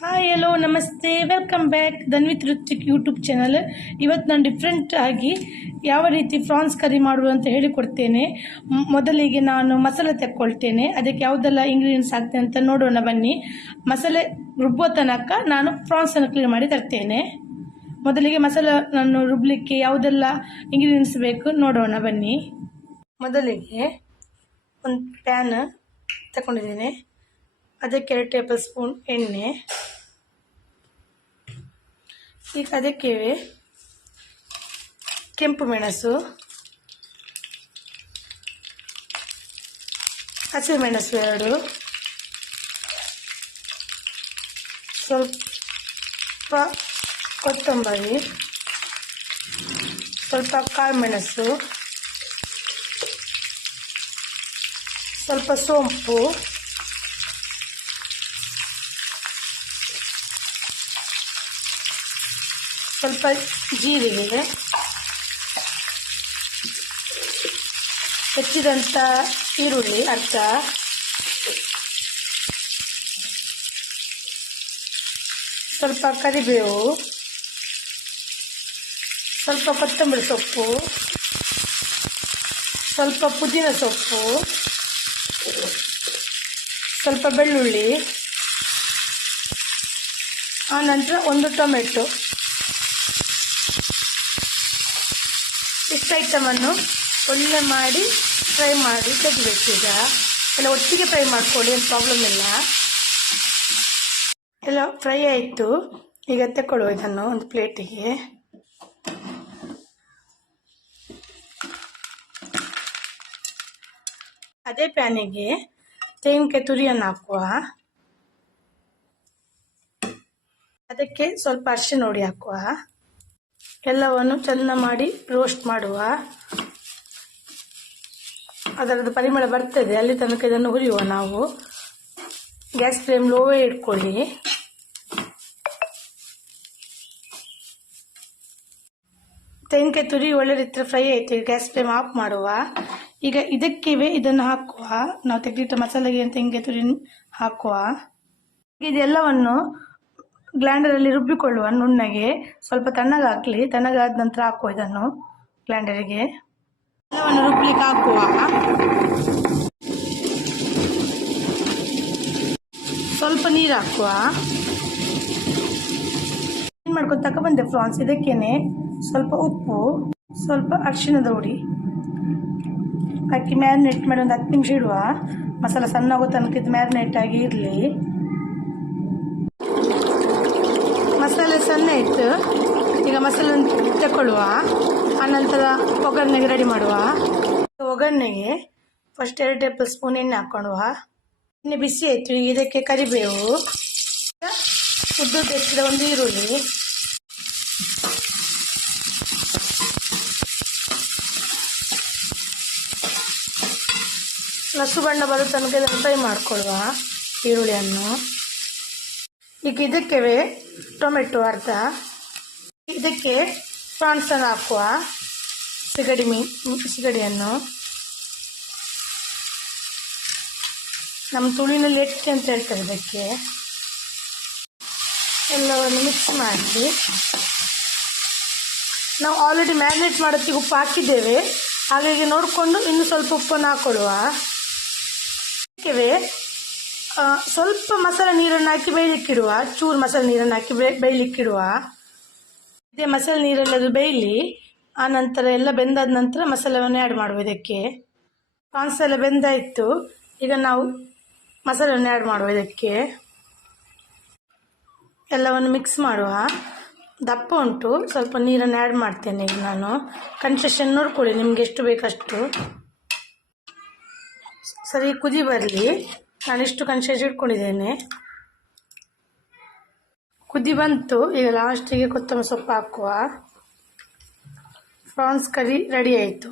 Hi hello ನಮಸ್ತೆ, welcome back Dhanvith ರುಚಿಕ್ YouTube channel. ಇವತ್ತು ನಾನು ಡಿಫ್ರೆಂಟ್ ಆಗಿ ಯಾವ ರೀತಿ ಫ್ರಾನ್ಸ್ ಕರಿ ಮಾಡುವುದು ಅಂತ ಹೇಳಿಕೊಡ್ತೇನೆ. ಮೊದಲಿಗೆ ನಾನು ಮಸಾಲೆ ತೆಕ್ಕೊಳ್ತೇನೆ. ಅದಕ್ಕೆ ಯಾವುದೆಲ್ಲ ಇಂಗ್ರೀಡಿಯೆಂಟ್ಸ್ ಹಾಕ್ತೇನೆ ಅಂತ ನೋಡೋಣ ಬನ್ನಿ. ಮಸಾಲೆ ರುಬ್ಬೋ ತನಕ ನಾನು ಫ್ರಾನ್ಸನ್ನು ಕ್ಲೀನ್ ಮಾಡಿ ತರ್ತೇನೆ. ಮೊದಲಿಗೆ ಮಸಾಲೆ ನಾನು ರುಬ್ಬಲಿಕ್ಕೆ ಯಾವುದೆಲ್ಲ ಇಂಗ್ರೀಡಿಯೆಂಟ್ಸ್ ಬೇಕು ನೋಡೋಣ ಬನ್ನಿ. ಮೊದಲಿಗೆ ಒಂದು ಪ್ಯಾನ್ ತಗೊಂಡಿದ್ದೇನೆ. ಅದಕ್ಕೆ 2 ಟೇಬಲ್ ಸ್ಪೂನ್ ಎಣ್ಣೆ. ಈಗ ಅದಕ್ಕೆ ಕೆಂಪು ಮೆಣಸು, ಹಸಿಮೆಣಸು 2, ಸ್ವಲ್ಪ ಕೊತ್ತಂಬರಿ, ಸ್ವಲ್ಪ ಕಾಳುಮೆಣಸು, ಸ್ವಲ್ಪ ಸೋಂಪು, ಸ್ವಲ್ಪ ಜೀರಿಗೆ, ಹೆಚ್ಚಿದಂಥ ಈರುಳ್ಳಿ ಅರ್ಧ, ಸ್ವಲ್ಪ ಕರಿಬೇವು, ಸ್ವಲ್ಪ ಕೊತ್ತಂಬರಿ ಸೊಪ್ಪು, ಸ್ವಲ್ಪ ಪುದೀನ ಸೊಪ್ಪು, ಸ್ವಲ್ಪ ಬೆಳ್ಳುಳ್ಳಿ, ಆನಂತರ 1 ಟೊಮೆಟೊ. ಇಷ್ಟು ಐಟಮನ್ನು ಒಳ್ಳೆ ಮಾಡಿ ಫ್ರೈ ಮಾಡಿ ತೆಗಿಬೇಕು. ಈಗ ಎಲ್ಲ ಒಟ್ಟಿಗೆ ಫ್ರೈ ಮಾಡ್ಕೊಳ್ಳಿ, ಏನು ಪ್ರಾಬ್ಲಮ್ ಇಲ್ಲ. ಎಲ್ಲ ಫ್ರೈ ಆಯಿತು. ಈಗ ತಗೊಳ್ಳುವ ಇದನ್ನು ಒಂದು ಪ್ಲೇಟಿಗೆ. ಅದೇ ಪ್ಯಾನಿಗೆ ತೆಂಗಿನಕಾಯಿ ತುರಿಯನ್ನು ಹಾಕುವ. ಅದಕ್ಕೆ ಸ್ವಲ್ಪ ಅರಿಶಿನ ಹುಡಿ ಹಾಕುವ. ಎಲ್ಲವನ್ನು ಚೆಂದ ಮಾಡಿ ರೋಸ್ಟ್ ಮಾಡುವ. ಅದರದ್ದು ಪರಿಮಳ ಬರ್ತದೆ, ಅಲ್ಲಿ ತನಕ ಇದನ್ನು ಹುರಿಯುವ. ನಾವು ಗ್ಯಾಸ್ ಫ್ಲೇಮ್ ಲೋವೇ ಇಟ್ಕೊಳ್ಳಿ. ತೆಂಗಿನಕಾಯಿ ತುರಿ ಒಳ್ಳೆ ರೀತಿ ಫ್ರೈ ಆಯಿತು. ಗ್ಯಾಸ್ ಫ್ಲೇಮ್ ಆಫ್ ಮಾಡುವ. ಈಗ ಇದಕ್ಕಿವೆ ಇದನ್ನು ಹಾಕುವ. ನಾವು ತೆಗೆದಿಟ್ಟ ಮಸಾಲೆಗೆ ತೆಂಗಿನಕಾಯಿ ತುರಿ ಹಾಕುವ. ಇದೆಲ್ಲವನ್ನು ಗ್ಲೈಂಡರಲ್ಲಿ ರುಬ್ಬಿಕೊಳ್ಳುವ ನುಣ್ಣಗೆ. ಸ್ವಲ್ಪ ತಣ್ಣಗಾಗಲಿ. ತಣ್ಣಗಾದ ನಂತರ ಹಾಕುವ ಇದನ್ನು ಗ್ಲೈಂಡರಿಗೆ. ಎಲ್ಲವನ್ನು ರುಬ್ಲಿಕ್ಕೆ ಹಾಕುವ. ಸ್ವಲ್ಪ ನೀರು ಹಾಕುವ. ಏನು ಮಾಡ್ಕೊಂಡು ತಗೊಬಂದೆ ಫ್ರಾನ್ಸ್. ಇದಕ್ಕೇನೆ ಸ್ವಲ್ಪ ಉಪ್ಪು, ಸ್ವಲ್ಪ ಅರಿಶಿಣದ ಹುಡಿ ಹಾಕಿ ಮ್ಯಾರಿನೇಟ್ ಮಾಡಿ ಒಂದು 10 ನಿಮಿಷ ಇಡುವ. ಮಸಾಲೆ ಸಣ್ಣ ಆಗೋ ತನಕ ಇದು ಮ್ಯಾರಿನೇಟ್ ಆಗಿ ಇರಲಿ. ಮಸಾಲೆ ಸಣ್ಣ ಇತ್ತು. ಈಗ ಮಸಾಲೆ ತಗೊಳ್ಳುವ. ಆನಂತರ ಒಗ್ಗರಣೆಗೆ ರೆಡಿ ಮಾಡುವ. ಒಗ್ಗರಣೆಗೆ ಫಸ್ಟ್ 2 ಟೇಬಲ್ ಸ್ಪೂನ್ ಎಣ್ಣೆ ಹಾಕೊಳ್ಳುವ. ಎಣ್ಣೆ ಬಿಸಿ ಆಯಿತು. ಈಗ ಇದಕ್ಕೆ ಕರಿಬೇವು, ಉದ್ದು ಹೆಚ್ಚಿದ ಒಂದು ಈರುಳ್ಳಿ, ನಸು ಬಣ್ಣ ಬರೋ ತನಕ ಇದನ್ನು ಫ್ರೈ ಮಾಡಿಕೊಳ್ಳುವ ಈರುಳ್ಳಿಯನ್ನು. ಈಗ ಇದಕ್ಕೆ ಟೊಮೆಟೊ ಅರ್ಧ, ಇದಕ್ಕೆ ಪ್ರಾನ್ಸನ್ನು ಹಾಕುವ. ಸಿಗಡಿಯನ್ನು ನಮ್ಮ ತುಳಿನಲ್ಲಿ ಎಟ್ಟಿ ಅಂತ ಹೇಳ್ತಾರೆ ಇದಕ್ಕೆ. ಎಲ್ಲವನ್ನು ಮಿಕ್ಸ್ ಮಾಡಿ ನಾವು ಆಲ್ರೆಡಿ ಮ್ಯಾರಿನೇಟ್ ಮಾಡೋತ್ತಿಗೆ ಉಪ್ಪು ಹಾಕಿದ್ದೇವೆ. ಹಾಗಾಗಿ ನೋಡಿಕೊಂಡು ಇನ್ನು ಸ್ವಲ್ಪ ಉಪ್ಪನ್ನು ಹಾಕೊಳ್ಳುವ. ಸ್ವಲ್ಪ ಮಸಾಲೆ ನೀರನ್ನು ಹಾಕಿ ಬೇಯಲಿಕ್ಕಿಡುವ. ಚೂರು ಮಸಾಲೆ ನೀರನ್ನು ಹಾಕಿ ಬೇಯಲಿಕ್ಕಿಡುವ. ಇದೇ ಮಸಾಲೆ ನೀರಲ್ಲಿ ಅದು ಬೇಯಲಿ. ಆನಂತರ ಎಲ್ಲ ಬೆಂದಾದ ನಂತರ ಮಸಾಲೆಯನ್ನು ಆ್ಯಡ್ ಮಾಡುವ. ಇದಕ್ಕೆ ಪ್ರಾನ್ಸ್ ಎಲ್ಲ ಬೆಂದಾಯಿತು. ಈಗ ನಾವು ಮಸಾಲೆಯನ್ನು ಆ್ಯಡ್ ಮಾಡುವ. ಇದಕ್ಕೆ ಎಲ್ಲವನ್ನು ಮಿಕ್ಸ್ ಮಾಡುವ. ದಪ್ಪ ಉಂಟು, ಸ್ವಲ್ಪ ನೀರನ್ನು ಆ್ಯಡ್ ಮಾಡ್ತೇನೆ. ಈಗ ನಾನು ಕನ್ಸಿಸ್ಟೆನ್ಸಿ ನೋಡ್ಕೊಳ್ಳಿ, ನಿಮ್ಗೆ ಎಷ್ಟು ಬೇಕಷ್ಟು. ಸರಿ ಕುದಿ ಬರಲಿ. ನಾನಿಷ್ಟು ಕನ್ಸಿಸ್ಟೆನ್ಸಿ ಇಟ್ಕೊಂಡಿದ್ದೇನೆ. ಕುದಿ ಬಂತು. ಈಗ ಲಾಸ್ಟಿಗೆ ಕೊತ್ತಂಬರಿ ಸೊಪ್ಪು ಹಾಕುವ. ಪ್ರಾನ್ಸ್ ಕರಿ ರೆಡಿ ಆಯಿತು.